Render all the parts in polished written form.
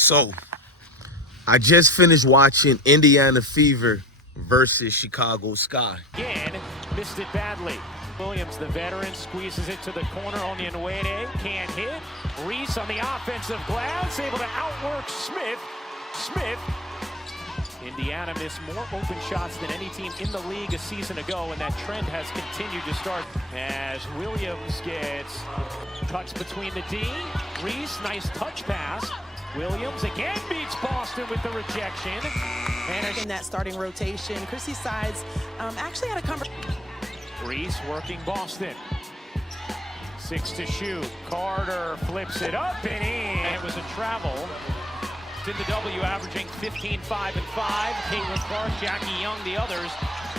So, I just finished watching Indiana Fever versus Chicago Sky. Again, missed it badly. Williams, the veteran, squeezes it to the corner. Onyenwere can't hit. REESE on the offensive glass, able to outwork Smith. Indiana missed more open shots than any team in the league a season ago, and that trend has continued to start as Williams gets cuts between the D. REESE, nice touch pass. Williams again beats Boston with the rejection. And in that starting rotation, Chrissy Sides actually had a conversation. REESE working Boston. 6 to shoot. Carter flips it up and in. It was a travel. Did the W, averaging 15, 5, and 5. Caitlin Clark, Jackie Young, the others.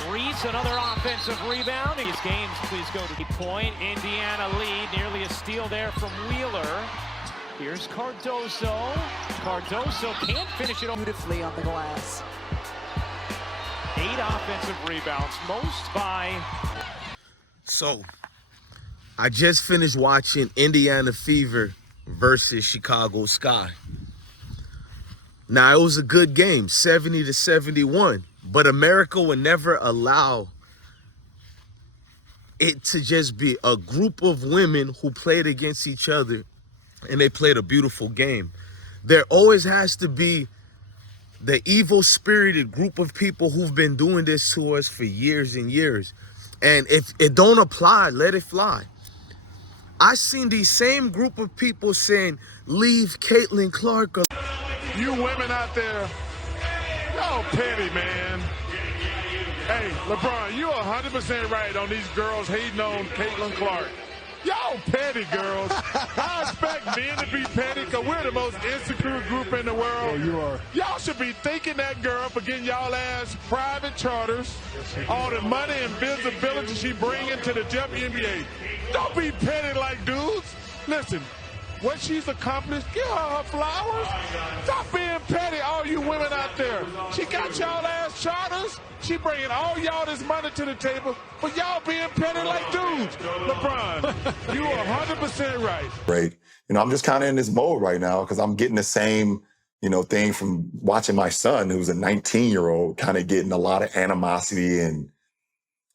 REESE, another offensive rebound. These games, please go to the point. Indiana lead, nearly a steal there from Wheeler. Here's Cardoso. Cardoso can't finish it Beautifully on the glass. 8 offensive rebounds, most by. So, I just finished watching Indiana Fever versus Chicago Sky. Now, it was a good game, 70-71, but America would never allow it to just be a group of women who played against each other and they played a beautiful game. There always has to be the evil-spirited group of people who've been doing this to us for years and years. And if it don't apply, let it fly. I seen these same group of people saying, leave Caitlin Clark alone. You women out there, y'all petty, man. Hey, LeBron, you 100% right on these girls hating on Caitlin Clark. Y'all petty, girls. I expect men to be petty because we're the most insecure group in the world. Yeah, you are. Y'all should be thanking that girl for getting y'all ass private charters, all the money and visibility she bringing to the WNBA. Don't be petty like dudes. Listen, what she's accomplished, give her flowers. Stop being petty, all you women out there. She got y'all ass charters. She bringing all y'all this money to the table, but y'all being petty like dudes. LeBron, you are 100% right. Right. I'm just kind of in this mode right now because I'm getting the same, thing from watching my son, who's a 19-year-old, kind of getting a lot of animosity and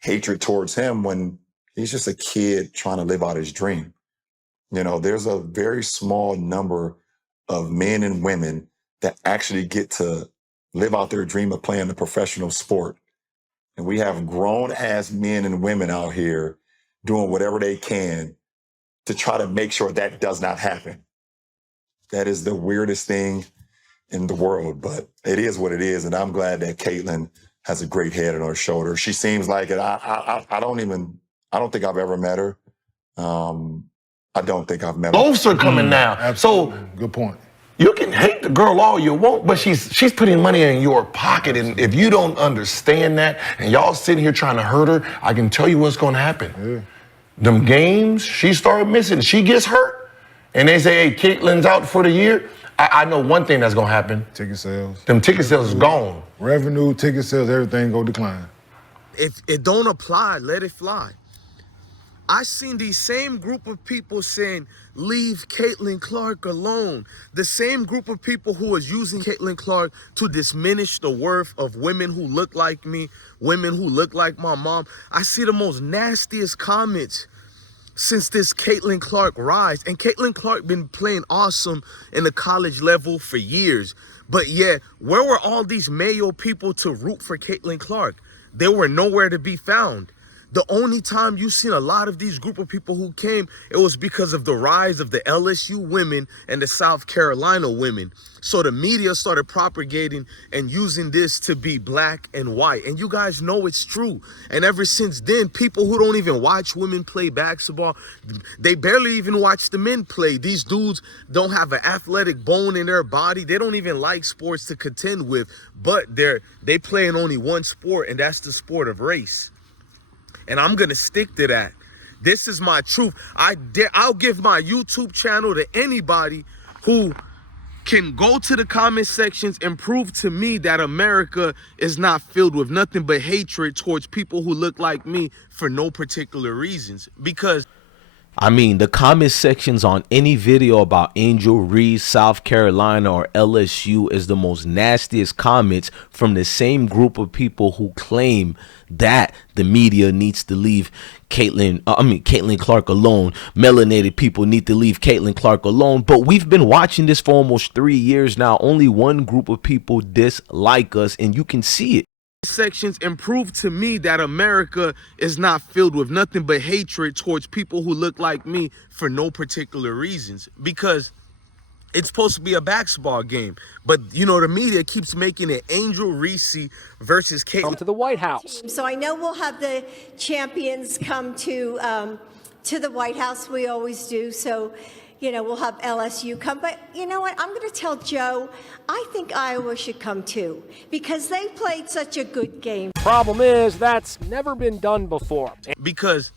hatred towards him when he's just a kid trying to live out his dream. There's a very small number of men and women that actually get to live out their dream of playing a professional sport. And we have grown-ass men and women out here doing whatever they can to try to make sure that does not happen. That is the weirdest thing in the world, but it is what it is. And I'm glad that Caitlin has a great head on her shoulder. She seems like it. I don't think I've ever met her. I don't think I've met her. Both are coming now. Absolutely. So good point. you can hate the girl all you want, but she's putting money in your pocket. And if you don't understand that and y'all sitting here trying to hurt her, I can tell you what's going to happen. Yeah. Them games she started missing, she gets hurt, and they say, hey, Caitlin's out for the year. I know one thing that's going to happen. Ticket sales. Them ticket sales is gone. Revenue, ticket sales, everything go decline. If it don't apply, let it fly. I seen these same group of people saying, leave Caitlin Clark alone. The same group of people who is using Caitlin Clark to diminish the worth of women who look like me, women who look like my mom. I see the most nastiest comments since this Caitlin Clark rise. And Caitlin Clark been playing awesome in the college level for years. But yet, where were all these Mayo people to root for Caitlin Clark? They were nowhere to be found. The only time you seen a lot of these group of people who came, it was because of the rise of the LSU women and the South Carolina women. So the media started propagating and using this to be black and white. And you guys know it's true. And ever since then, people who don't even watch women play basketball, they barely even watch the men play. These dudes don't have an athletic bone in their body. They don't even like sports to contend with, but they play in only one sport, and that's the sport of race. And I'm going to stick to that. This is my truth. I'll give my YouTube channel to anybody who can go to the comment sections and prove to me that America is not filled with nothing but hatred towards people who look like me for no particular reasons. Because I mean, the comment sections on any video about Angel Reese, South Carolina, or LSU is the most nastiest comments from the same group of people who claim that the media needs to leave Caitlin Clark alone. Melanated people need to leave Caitlin Clark alone. But we've been watching this for almost 3 years now. Only one group of people dislike us, and you can see it. Sections and prove to me that America is not filled with nothing but hatred towards people who look like me for no particular reasons, because it's supposed to be a basketball game, but you know the media keeps making it Angel Reese versus Caitlin to the White House. So I know we'll have the champions come to the White House. We always do. So, you know, we'll have LSU come. But you know what? I'm going to tell Joe, I think Iowa should come too, because they played such a good game. Problem is, that's never been done before. Because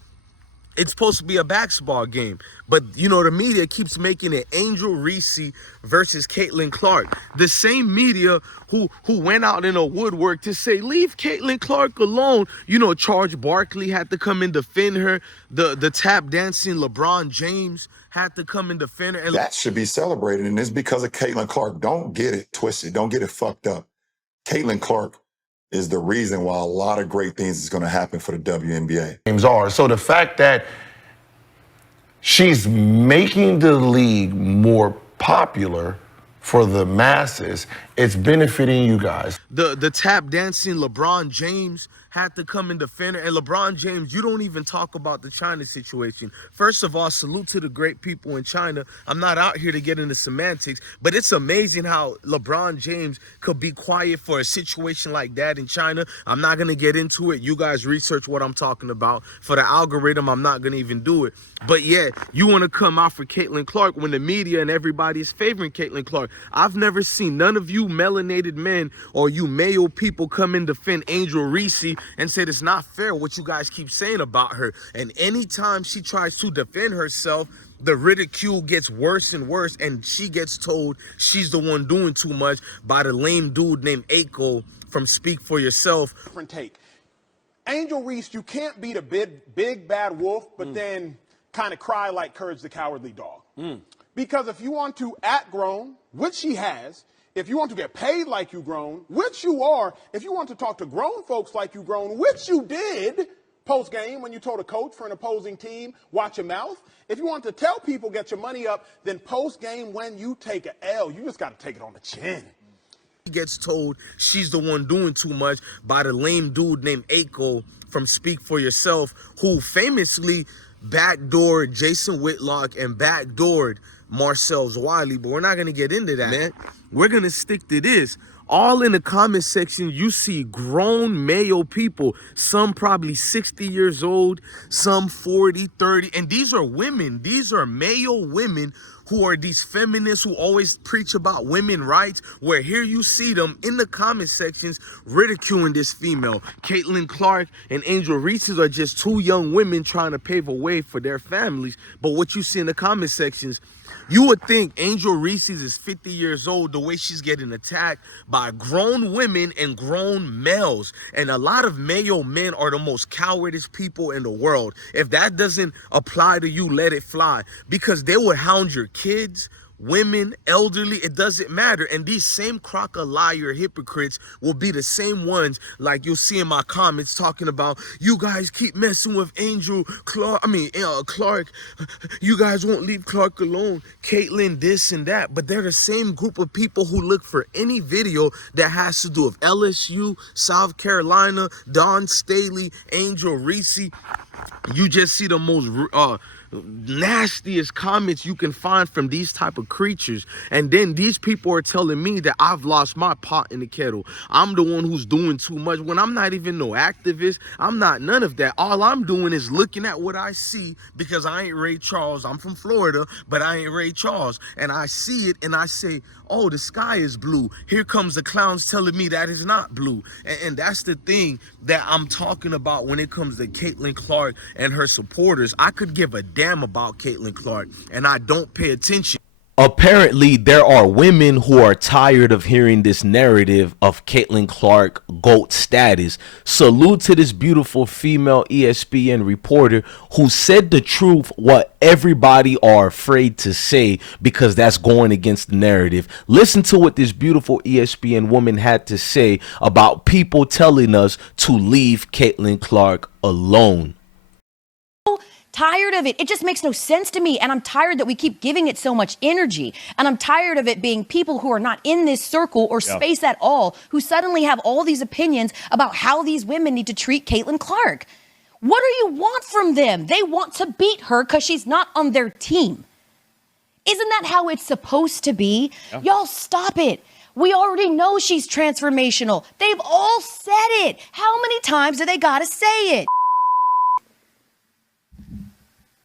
it's supposed to be a basketball game, but you know the media keeps making it Angel Reese versus Caitlin Clark. The same media who went out in a woodwork to say leave Caitlin Clark alone. You know, Charles Barkley had to come and defend her. The tap dancing LeBron James had to come and defend her. And That should be celebrated, and it's because of Caitlin Clark. Don't get it twisted. Don't get it fucked up. Caitlin Clark is the reason why a lot of great things is going to happen for the WNBA. Games are. So the fact that she's making the league more popular for the masses, it's benefiting you guys. The tap dancing LeBron James had to come and defend her. And LeBron James, you don't even talk about the China situation. First of all, salute to the great people in China. I'm not out here to get into semantics, but it's amazing how LeBron James could be quiet for a situation like that in China. I'm not going to get into it. You guys research what I'm talking about. For the algorithm, I'm not going to even do it. But yeah, you want to come out for Caitlin Clark when the media and everybody is favoring Caitlin Clark. I've never seen none of you melanated men or you male people come and defend Angel Reese and said it's not fair what you guys keep saying about her. And anytime she tries to defend herself, the ridicule gets worse and worse, and she gets told she's the one doing too much by the lame dude named Aiko from Speak For Yourself. Different take. Angel Reese, you can't beat a big bad wolf, but then kind of cry like Courage the Cowardly Dog. Because if you want to act grown, which she has, if you want to get paid like you grown, which you are, if you want to talk to grown folks like you grown, which you did post-game when you told a coach for an opposing team, watch your mouth. If you want to tell people get your money up, then post-game when you take an L, you just got to take it on the chin. She gets told she's the one doing too much by the lame dude named Aiko from Speak For Yourself, who famously backdoored Jason Whitlock and backdoored Marcel Wiley. But we're not going to get into that, man. We're going to stick to this. All in the comment section, you see grown male people, some probably 60 years old, some 40, 30. And these are women. These are male women who are these feminists who always preach about women rights, where here you see them in the comment sections ridiculing this female. Caitlin Clark and Angel Reese are just two young women trying to pave a way for their families. But what you see in the comment sections, you would think Angel Reese is 50 years old the way she's getting attacked by grown women and grown males. And a lot of male men are the most cowardice people in the world. If that doesn't apply to you, let it fly. Because they will hound your kids, women, elderly, it doesn't matter. And these same crocodile hypocrites will be the same ones like you'll see in my comments talking about, you guys keep messing with Angel Clark, Clark, you guys won't leave Clark alone, Caitlin this and that. But they're the same group of people who look for any video that has to do with LSU, South Carolina, Don Staley, Angel Reese. You just see the most nastiest comments you can find from these type of creatures. And then these people are telling me that I've lost my pot in the kettle. I'm the one who's doing too much, when I'm not even no activist. I'm not none of that. All I'm doing is looking at what I see, because I ain't Ray Charles. I'm from Florida, but I ain't Ray Charles. And I see it and I say, oh, the sky is blue. Here comes the clowns telling me that it's not blue. And that's the thing that I'm talking about when it comes to Caitlin Clark and her supporters. I could give a damn about Caitlin Clark, and I don't pay attention. Apparently, there are women who are tired of hearing this narrative of Caitlin Clark GOAT status. Salute to this beautiful female ESPN reporter who said the truth, what everybody are afraid to say because that's going against the narrative. Listen to what this beautiful ESPN woman had to say about people telling us to leave Caitlin Clark alone. Tired of it. It just makes no sense to me. And I'm tired that we keep giving it so much energy. And I'm tired of it being people who are not in this circle or space at all, who suddenly have all these opinions about how these women need to treat Caitlin Clark. What do you want from them? They want to beat her because she's not on their team. Isn't that how it's supposed to be? Yeah. Y'all stop it. We already know she's transformational. They've all said it. How many times do they gotta say it?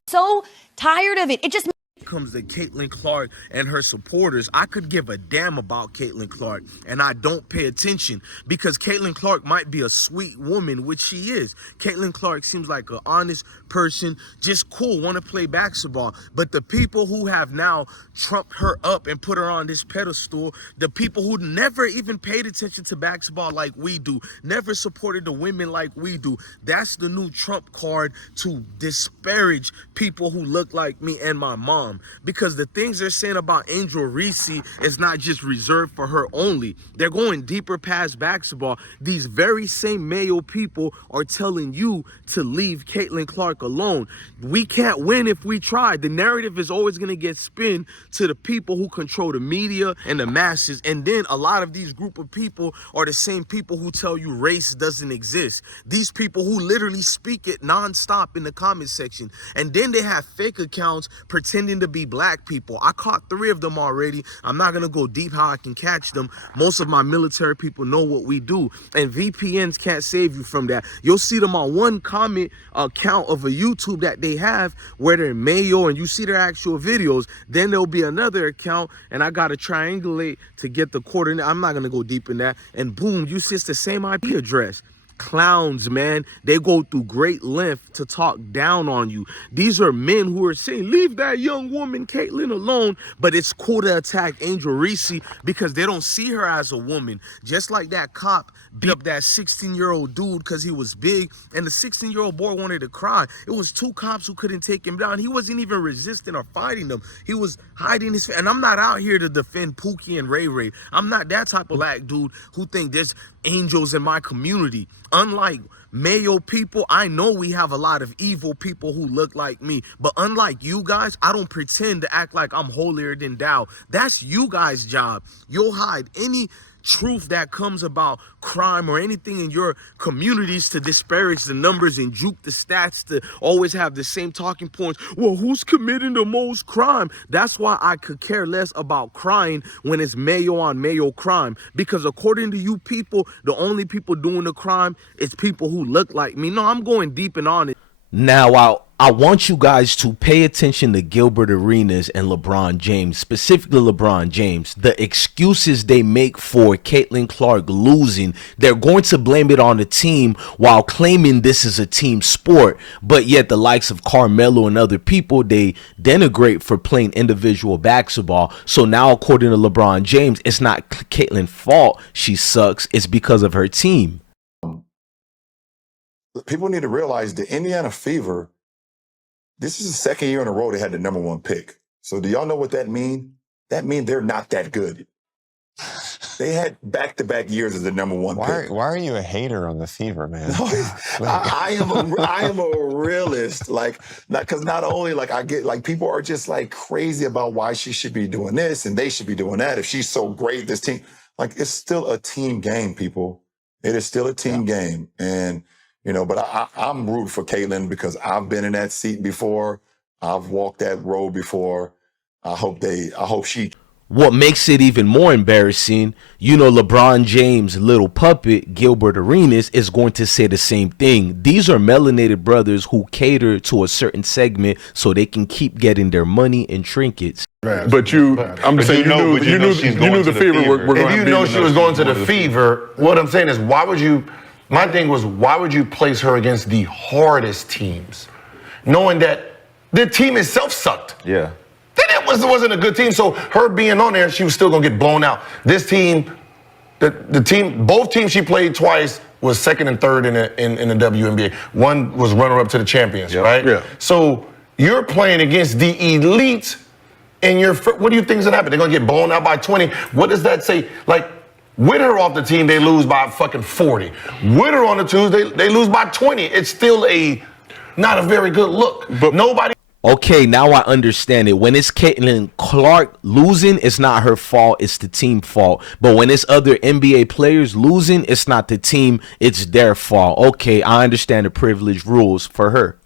So tired of it. It just comes to Caitlin Clark and her supporters. I could give a damn about Caitlin Clark, and I don't pay attention because Caitlin Clark might be a sweet woman, which she is. Caitlin Clark seems like an honest person, just cool, want to play basketball. But the people who have now trumped her up and put her on this pedestal, the people who never even paid attention to basketball like we do, never supported the women like we do, that's the new trump card to disparage people who look like me and my mom. Because the things they're saying about Angel Reese is not just reserved for her only. They're going deeper past basketball. These very same male people are telling you to leave Caitlin Clark alone. We can't win if we try. The narrative is always going to get spin to the people who control the media and the masses. And then a lot of these group of people are the same people who tell you race doesn't exist. These people who literally speak it nonstop in the comment section. And then they have fake accounts pretending to be black people. I caught 3 of them already. I'm not gonna go deep how I can catch them. Most of my military people know what we do, and VPNs can't save you from that. You'll see them on one comment account of a YouTube that they have where they're Mayo and you see their actual videos. Then there'll be another account and I gotta triangulate to get the coordinate. I'm not gonna go deep in that, and boom, you see it's the same IP address. Clowns, man. They go through great length to talk down on you. These are men who are saying, leave that young woman, Caitlin, alone. But it's cool to attack Angel Reese because they don't see her as a woman. Just like that cop beat up that 16-year-old dude because he was big, and the 16-year-old boy wanted to cry. It was 2 cops who couldn't take him down. He wasn't even resisting or fighting them. He was hiding his face. And I'm not out here to defend Pookie and Ray Ray. I'm not that type of black dude who think there's angels in my community. Unlike Mayo people, I know we have a lot of evil people who look like me. But unlike you guys, I don't pretend to act like I'm holier than thou. That's you guys' job. You'll hide any truth that comes about crime or anything in your communities to disparage the numbers and juke the stats to always have the same talking points. Well, who's committing the most crime? That's why I could care less about crying when it's Mayo on Mayo crime, because according to you people, the only people doing the crime is people who look like me. No, I'm going deep and honest. Now, I want you guys to pay attention to Gilbert Arenas and LeBron James, specifically LeBron James. The excuses they make for Caitlin Clark losing, they're going to blame it on the team while claiming this is a team sport. But yet the likes of Carmelo and other people, they denigrate for playing individual basketball. So now, according to LeBron James, it's not Caitlin's fault she sucks. It's because of her team. People need to realize the Indiana Fever, this is the second year in a row they had the #1 pick. So do y'all know what that means? That means they're not that good. They had back-to-back years as the #1 pick. Why are you a hater on the Fever, man? No, I am a realist. Like, because not only like I get like people are just like crazy about why she should be doing this and they should be doing that. If she's so great, this team, like it's still a team game, people. It is still a team game, and you know, but I'm rooting for Caitlin because I've been in that seat before. I've walked that road before. I hope she. What makes it even more embarrassing, you know, LeBron James' little puppet, Gilbert Arenas, is going to say the same thing. These are melanated brothers who cater to a certain segment so they can keep getting their money and trinkets. But I'm just saying, you knew the Fever were going to be. If you know she was going to the Fever, what I'm saying is, my thing was, why would you place her against the hardest teams, knowing that the team itself sucked? Yeah. They didn't that wasn't a good team. So her being on there, she was still gonna get blown out. This team, the team, both teams she played twice was second and third in the WNBA. One was runner-up to the champions, right? Yeah. So you're playing against the elite, and what do you think is gonna happen? They're gonna get blown out by 20. What does that say? Like, with her off the team, they lose by fucking 40. With her on the twos, they lose by 20. It's still not a very good look. But nobody. Okay, now I understand it. When it's Caitlin Clark losing, it's not her fault, it's the team fault. But when it's other NBA players losing, it's not the team, it's their fault. Okay, I understand the privilege rules for her.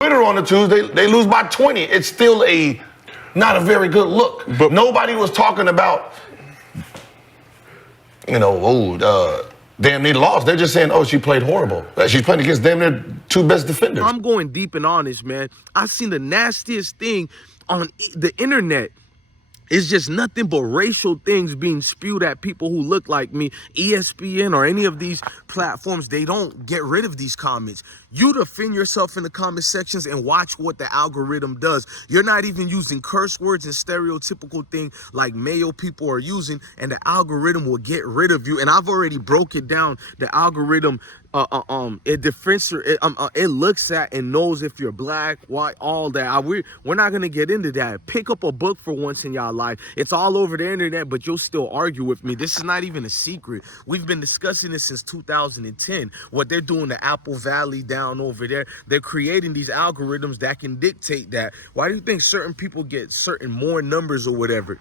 With her on the twos, they lose by 20. It's still not a very good look. But nobody was talking about, damn near lost. They're just saying, oh, she played horrible. She's playing against damn near two best defenders. I'm going deep and honest, man. I've seen the nastiest thing on the internet. It's just nothing but racial things being spewed at people who look like me. ESPN or any of these platforms, they don't get rid of these comments. You defend yourself in the comment sections and watch what the algorithm does. You're not even using curse words and stereotypical thing like male people are using, and the algorithm will get rid of you. And I've already broke it down. The algorithm it looks at and knows if you're black, white, all that. We're not gonna get into that. Pick up a book for once in y'all life. It's all over the internet, but you'll still argue with me. This is not even a secret. We've been discussing this since 2010. What they're doing to Apple Valley down over there, they're creating these algorithms that can dictate that. Why do you think certain people get certain more numbers or whatever?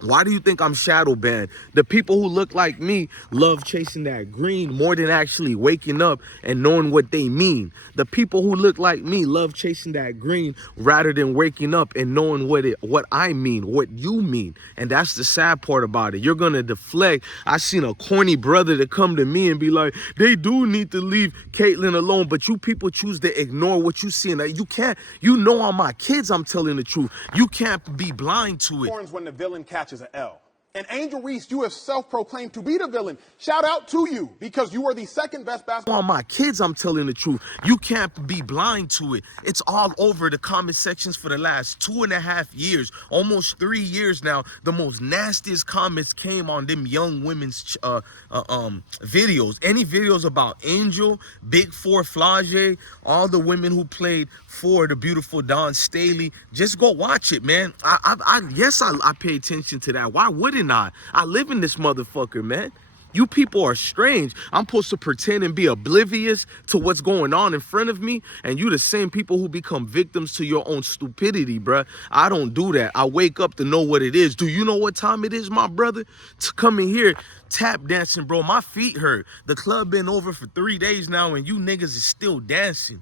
Why do you think I'm shadow banned? The people who look like me love chasing that green more than actually waking up and knowing what they mean. The people who look like me love chasing that green rather than waking up and knowing what I mean, what you mean. And that's the sad part about it. You're gonna deflect. I seen a corny brother to come to me and be like, they do need to leave Caitlin alone, but you people choose to ignore what you see. And you can't, on my kids, I'm telling the truth. You can't be blind to it. When the villain catches an L. And Angel Reese, you have self-proclaimed to be the villain. Shout out to you, because you are the second best basketball. On my kids, I'm telling the truth. You can't be blind to it. It's all over the comment sections for the last 2.5 years, almost 3 years now. The most nastiest comments came on them young women's videos. Any videos about Angel, Big Four Flage, all the women who played for the beautiful Dawn Staley. Just go watch it, man. I pay attention to that. Why wouldn't I? I live in this motherfucker, man. You people are strange. I'm supposed to pretend and be oblivious to what's going on in front of me, and you the same people who become victims to your own stupidity, bruh. I don't do that. I wake up to know what it is. Do you know what time it is, my brother? To come in here tap dancing, bro. My feet hurt. The club been over for 3 days now, and you niggas is still dancing.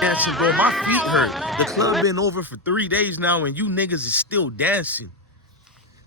Dancing, bro. My feet hurt. The club been over for 3 days now, and you niggas is still dancing.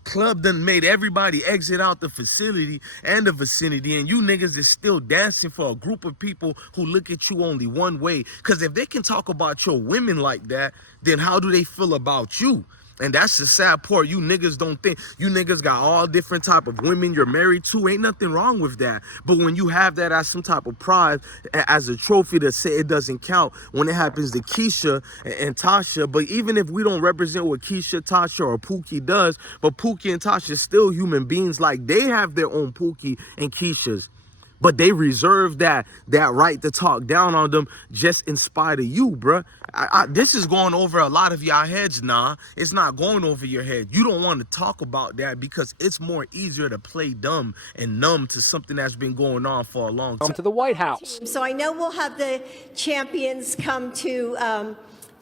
Club done made everybody exit out the facility and the vicinity, and you niggas is still dancing for a group of people who look at you only one way. Because if they can talk about your women like that, then how do they feel about you? And that's the sad part. You niggas don't think. You niggas got all different type of women you're married to. Ain't nothing wrong with that. But when you have that as some type of pride, as a trophy to say it doesn't count when it happens to Keisha and Tasha. But even if we don't represent what Keisha, Tasha, or Pookie does, but Pookie and Tasha still human beings. Like, they have their own Pookie and Keishas. But they reserve that right to talk down on them just in spite of you, bruh. This is going over a lot of y'all heads, nah. It's not going over your head. You don't want to talk about that because it's more easier to play dumb and numb to something that's been going on for a long time. Come to the White House. So I know we'll have the champions come to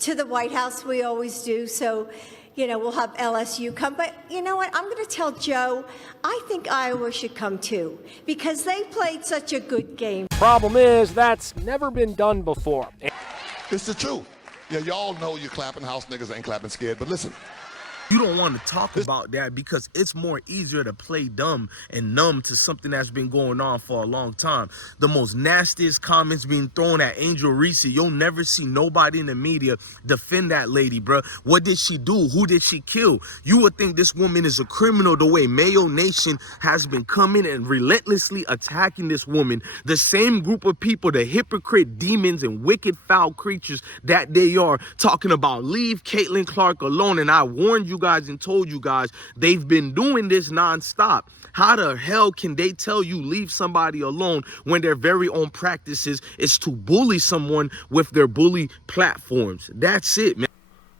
the White House. We always do. So, we'll have LSU come. But you know what? I'm going to tell Joe, I think Iowa should come too, because they played such a good game. Problem is, that's never been done before. It's the truth. Yeah, y'all know you clapping house niggas ain't clapping scared, but listen, You don't want to talk about that because it's more easier to play dumb and numb to something that's been going on for a long time. The most nastiest comments being thrown at Angel Reese. You'll never see nobody in the media defend that lady, bro. What did she do? Who did she kill? You would think this woman is a criminal the way Mayo Nation has been coming and relentlessly attacking this woman. The same group of people, the hypocrite demons and wicked foul creatures that they are, talking about leave Caitlin Clark alone. And I warned you guys and told you guys they've been doing this nonstop. How the hell can they tell you leave somebody alone when their very own practices is to bully someone with their bully platforms? That's it, man.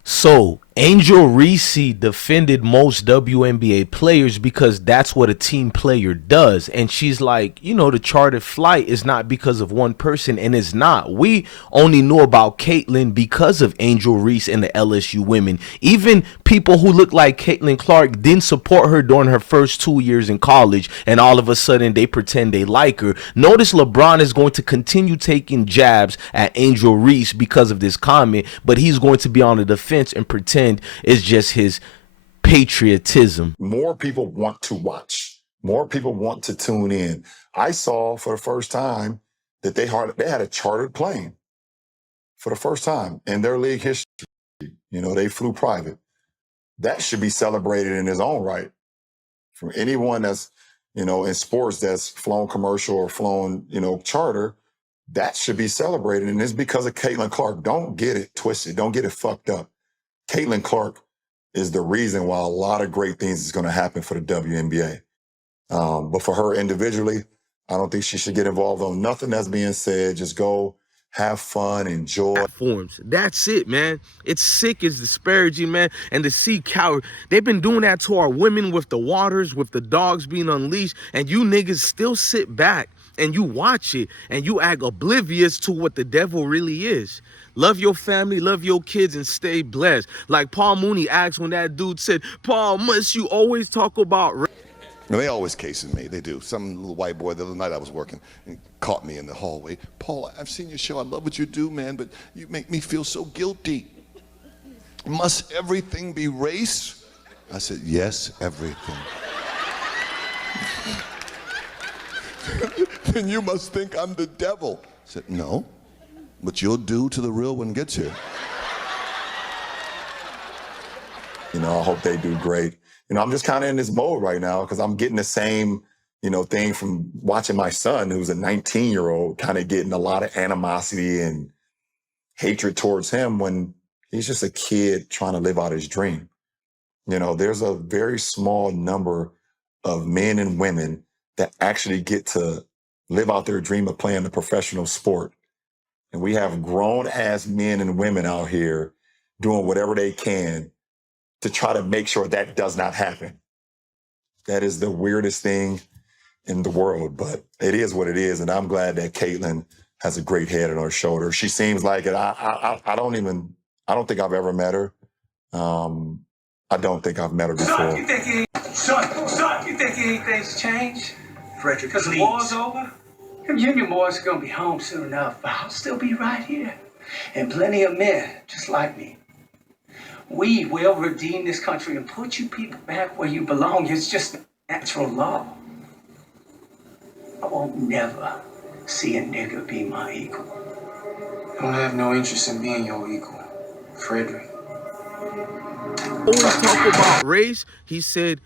So Angel Reese defended most WNBA players because that's what a team player does. And she's like, you know, the chartered flight is not because of one person, and it's not. We only knew about Caitlin because of Angel Reese and the LSU women. Even people who look like Caitlin Clark didn't support her during her first 2 years in college, and all of a sudden they pretend they like her. Notice LeBron is going to continue taking jabs at Angel Reese because of this comment, but he's going to be on the defense and pretend it's just his patriotism. More people want to watch. More people want to tune in. I saw for the first time that they had a chartered plane for the first time in their league history. You know, they flew private. That should be celebrated in its own right. From anyone that's, you know, in sports that's flown commercial or flown, you know, charter, that should be celebrated. And it's because of Caitlin Clark. Don't get it twisted. Don't get it fucked up. Caitlin Clark is the reason why a lot of great things is going to happen for the WNBA. But for her individually, I don't think she should get involved on nothing that's being said. Just go have fun, enjoy. Platforms. That's it, man. It's sick, it's disparaging, man. And to see coward, they've been doing that to our women with the waters, with the dogs being unleashed, and you niggas still sit back and you watch it and you act oblivious to what the devil really is. Love your family, love your kids, and stay blessed. Like Paul Mooney asked when that dude said, Paul, must you always talk about They always casing me. They do. Some little white boy the other night I was working and caught me in the hallway. Paul, I've seen your show. I love what you do, man, but you make me feel so guilty. Must everything be race? I said, yes, everything. Then you must think I'm the devil. I said, no, but you'll do till the real one gets here. You know, I hope they do great. You know, I'm just kind of in this mode right now because I'm getting the same, you know, thing from watching my son, who's a 19-year-old, kind of getting a lot of animosity and hatred towards him when he's just a kid trying to live out his dream. You know, there's a very small number of men and women that actually get to live out their dream of playing a professional sport. And we have grown-ass men and women out here doing whatever they can to try to make sure that does not happen. That is the weirdest thing in the world, but it is what it is. And I'm glad that Caitlin has a great head on her shoulder. She seems like it. I don't think I've ever met her. I don't think I've met her before. Son, you think anything's changed? Frederick, because the war's over? Them Union boys are gonna be home soon enough, but I'll still be right here. And plenty of men just like me. We will redeem this country and put you people back where you belong. It's just natural law. I won't never see a nigga be my equal. I don't have no interest in being your equal, Frederick. Always talk about race. He said,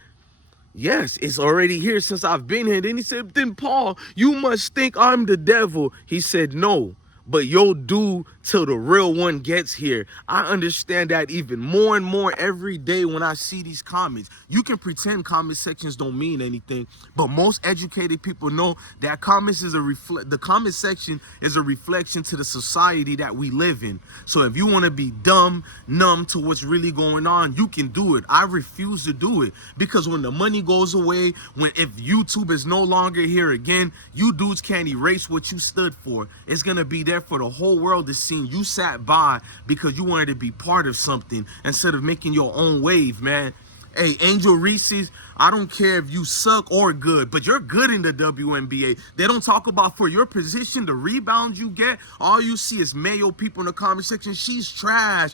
yes, it's already here since I've been here. Then he said, then Paul, you must think I'm the devil. He said, no, but you'll do till the real one gets here. I understand that even more and more every day when I see these comments. You can pretend comment sections don't mean anything, but most educated people know that comments is the comment section is a reflection to the society that we live in. So if you want to be dumb, numb to what's really going on, you can do it. I refuse to do it because when the money goes away, if YouTube is no longer here again, you dudes can't erase what you stood for. It's gonna be there for the whole world to see. You sat by because you wanted to be part of something instead of making your own wave, man. Hey, Angel Reese's, I don't care if you suck or good, but you're good in the WNBA. They don't talk about for your position, the rebounds you get. All you see is male people in the comment section. She's trash.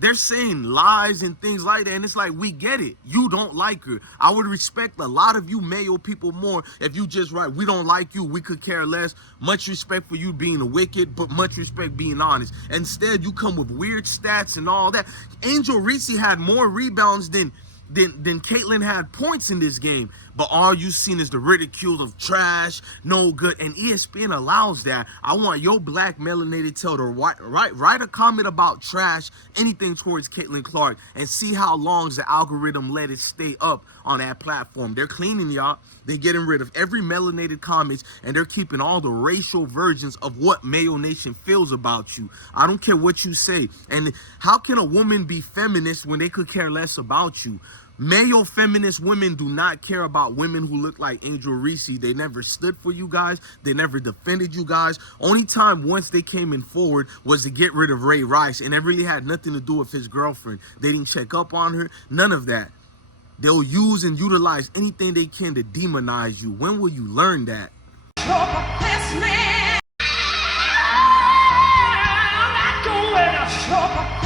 They're saying lies and things like that. And it's like, we get it. You don't like her. I would respect a lot of you male people more if you just write, we don't like you. We could care less. Much respect for you being wicked, but much respect being honest. Instead, you come with weird stats and all that. Angel Reese had more rebounds than Caitlyn had points in this game, but all you seen is the ridicule of trash, no good, and ESPN allows that. I want your black melanated tail to write a comment about trash, anything towards Caitlyn Clark, and see how long the algorithm let it stay up on that platform. They're cleaning y'all. They're getting rid of every melanated comments, and they're keeping all the racial versions of what Mayo Nation feels about you. I don't care what you say. And how can a woman be feminist when they could care less about you? Male feminist women do not care about women who look like Angel Reese. They never stood for you guys. They never defended you guys. Only time once they came in forward was to get rid of Ray Rice, and it really had nothing to do with his girlfriend. They didn't check up on her. None of that. They'll use and utilize anything they can to demonize you. When will you learn that? I'm not going to